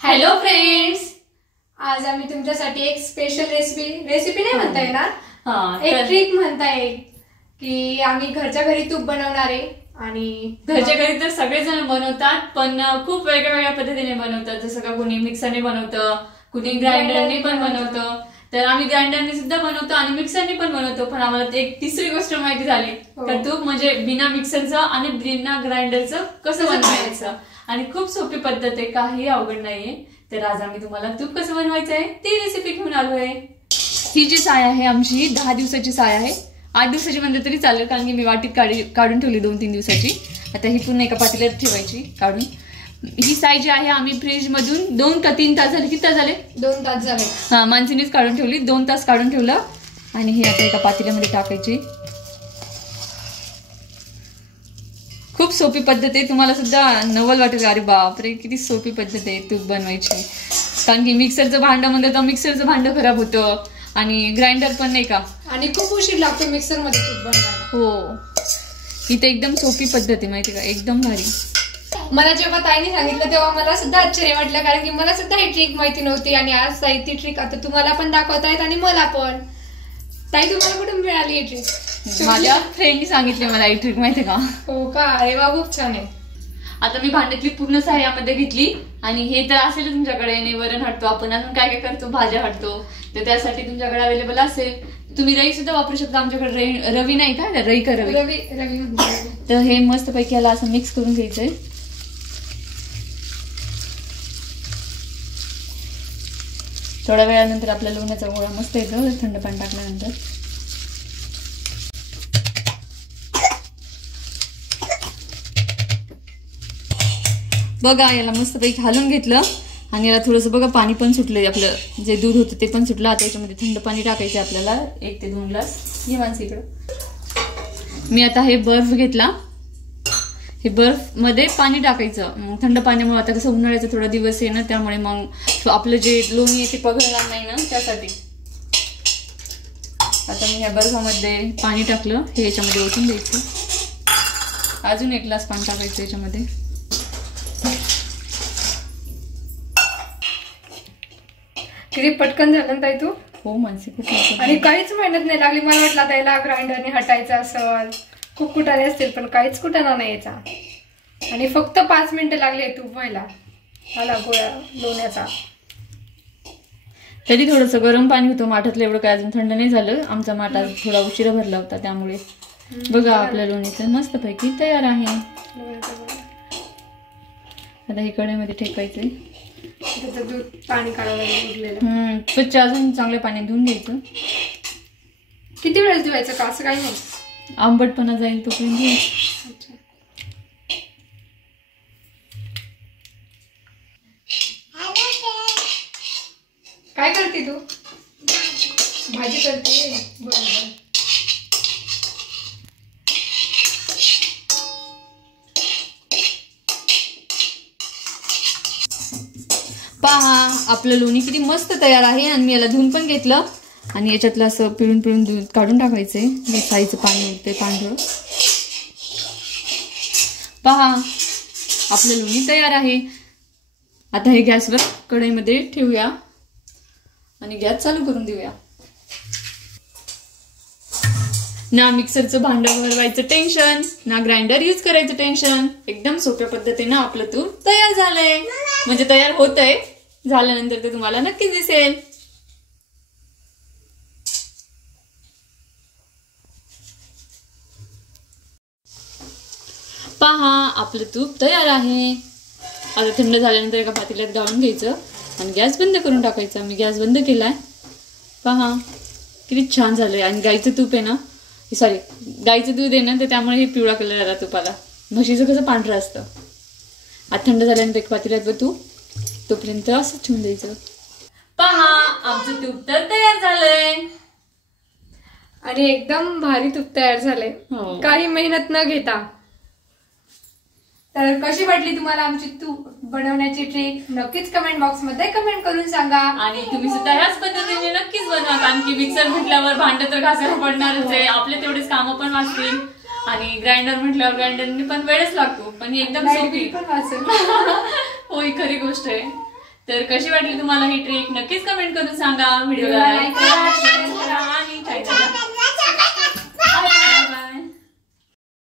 Hello friends, आज आम्ही तुमच्यासाठी एक स्पेशल रेसिपी नाही म्हणता येणार, एक ट्रिक म्हणता येईल की आम्ही घरच्या घरी तूप बनवणार आहे. आणि घरच्या घरी तर सगळेजण बनवतात, पण खूप वेगळ्या पद्धतीने बनवतात. जसं का कुणी मिक्सरने बनवतं, कुणी ग्राइंडरने पण बनवतं. तर आम्ही ग्राइंडरने सुद्धा बनवतो आणि मिक्सरने पण बनवतो. पण आम्हाला एक तिसरी गोष्ट माहिती झाली तर तूप म्हणजे बिना मिक्सरचं आणि बिना ग्राइंडरचं कसं बनवायचं. आणि खूप सोपी पद्धत आहे, काही अवघड नाहीये. तर आज आम्ही तुम्हाला तूप कसं बनवायचं आहे ती रेसिपी घेऊन आलोय. ही जी साय आहे आमची 10 दिवसाची साय आहे. 8 दिवसाची म्हणते तरी चालेल, कारण की मी वाटीत काढून ठेवली 2-3 दिवसाची. आता ही पुन्हा एका पातेल्यात ठेवायची काढून. ही साय जी आहे आम्ही फ्रीज मधून 2 का 3 तास झाले. किती तास झाले? 2 तास झाले. हा, माणसानेच काढून ठेवली. 2 तास काढून ठेवलं आणि हे आता एका पातेल्यामध्ये टाकायची. खूप सोपी पद्धत आहे, तुम्हाला सुद्धा नवल वाटेल अरे बापरे किती सोपी पद्धत आहे तूप बनवायची. कारण की मिक्सरचं भांडं म्हणलं तर मिक्सरचं भांडं खराब होतं आणि ग्राइंडर पण नाही का, आणि खूप उशीर लागतो मिक्सर मध्ये तूप बनवायला. हो, इथे एकदम सोपी पद्धत आहे, माहिती का, एकदम भारी. मला जेव्हा ताईने सांगितलं तेव्हा मला सुद्धा आश्चर्य वाटलं, कारण की मला सुद्धा ही ट्रिक माहिती नव्हती. आणि आज ताई ती ट्रिक आता तुम्हाला पण दाखवतायत आणि मला पण. ताई, तुम्हाला कुठून मिळाली ही ट्रिक? माझ्या फ्रेंडनी सांगितली मला ही ट्रिक, माहिती का. हो का? अरे वा, खूप छान आहे. आता मी भांड्यातली पूर्ण साय यामध्ये घेतली आणि हे तर असेल तुमच्याकडे. वरण हटतो आपण, अजून काय काय करतो, भाज्या हटतो, तर त्यासाठी तुमच्याकडे अवेलेबल असेल. तुम्ही रवी सुद्धा वापरू शकता. आमच्याकडे रवी नाही का, रवी का रवी. तर हे मस्त पैकी याला असं मिक्स करून घ्यायचंय. थोड्या वेळानंतर आपल्या लोण्याचा गोळा मस्त येतो थंड पाणी टाकल्यानंतर. बघा, याला मस्त पैकी घालून घेतलं आणि याला थोडंसं बघा पाणी पण सुटलंय. आपलं जे दूध होतं ते पण सुटलं. आता याच्यामध्ये थंड पाणी टाकायचे आपल्याला 1 ते 2 ग्लास. हे माणसं इकडं. मी आता हे बर्फ घेतला. हे बर्फ मध्ये पाणी टाकायचं. मग थंड पाण्यामुळे आता कसं उन्हाळ्याचा थोडा दिवस आहे ना, त्यामुळे मग आपलं जे लोणी आहे ते पघळणार नाही ना, त्यासाठी. आता मी ह्या बर्फामध्ये पाणी टाकलं. हे याच्यामध्ये ओतून द्यायचं. अजून 1 ग्लास पाणी टाकायचं याच्यामध्ये. किती पटकन झालं ना ताई तू. हो मानसी, खूप. आणि काहीच मेहनत नाही लागली. मला वाटलं त्याला ग्राइंडरने हटायचं असेल, खूप कुटाणे असतील, पण काहीच कुटाणा नाही याचा. आणि फक्त 5 मिनिटं लागले तूप व्हायला. आला गोळा लोण्याचा. तरी थोडंसं गरम पाणी होतं माठातलं, एवढं काय अजून थंड नाही झालं. आमचा माठा थोडा उशिरा भरला होता, त्यामुळे. बघा, आपल्या लोणीचं मस्त पैकी तयार आहे. आता हे कढईमध्ये ठेकायचंय. दूध पाणी काढायला स्वच्छ अजून चांगल्या पाण्यात धुवून घ्यायचं. किती वेळेस धुवायचं का? असं काही नाही, आंबटपणा जाईल तोपर्यंत. काय करते तू? भाजी करते. बरोबर. पहा, आपलं लोणी किती मस्त तयार आहे. आणि मी याला धुवून पण घेतलं आणि याच्यातलं असं पिळून दूध काढून टाकायचंय. साईचं पाणी उठते पांढरं. पहा, आपलं लोणी तयार आहे. आता हे गॅसवर कढईमध्ये ठेवूया आणि गॅस चालू करून देऊया. ना मिक्सरचं भांडं भरवायचं टेन्शन, ना ग्राइंडर यूज करायचं टेन्शन. एकदम सोप्या पद्धतीनं आपलं तूप तयार झालंय. म्हणजे तयार होतंय. झाल्यानंतर ते तुम्हाला नक्कीच दिसेल. पहा, आपलं तूप तयार आहे. आता थंड झाल्यानंतर एका पातेल्यात गाळून घ्यायचं आणि गॅस बंद करून टाकायचा. मी गॅस बंद केलाय. पहा, किती छान झालंय. आणि गाईचं तूप आहे ना, सॉरी, गाईचं दूध आहे ना, तर त्यामुळे हे पिवळा कलर आला तुपाला. म्हशीचं कसं पांढरं असतं. आता थंड झाल्यानंतर एक पातेल्यात तूप, तोपर्यंत असं ठेवून द्यायचं. पहा, आमचं तूप तर तयार झालंय. आणि एकदम भारी तूप तयार झालंय, काही मेहनत न घेता. तर कशी वाटली तुम्हाला आमची तूप बनवण्याची ट्रिक? नक्कीच कमेंट बॉक्स मध्ये कमेंट करून सांगा. आणि तुम्ही सुद्धा ह्याच पद्धतीने नक्कीच बनवा, कारण की मिक्सर म्हटल्यावर भांडं तर घासायला पडणारच आहे. आपले तेवढेच कामं पण वाचतील. आणि ग्राइंडर म्हटल्यावर ग्राइंडरनी पण वेळच लागतो, पण एकदम सोपी पण वाचेल. होय, खरी गोष्ट आहे. तर कशी वाटली तुम्हाला ही ट्रिक नक्कीच कमेंट करून सांगा. व्हिडिओला व्हिडिओला लाईक like करा,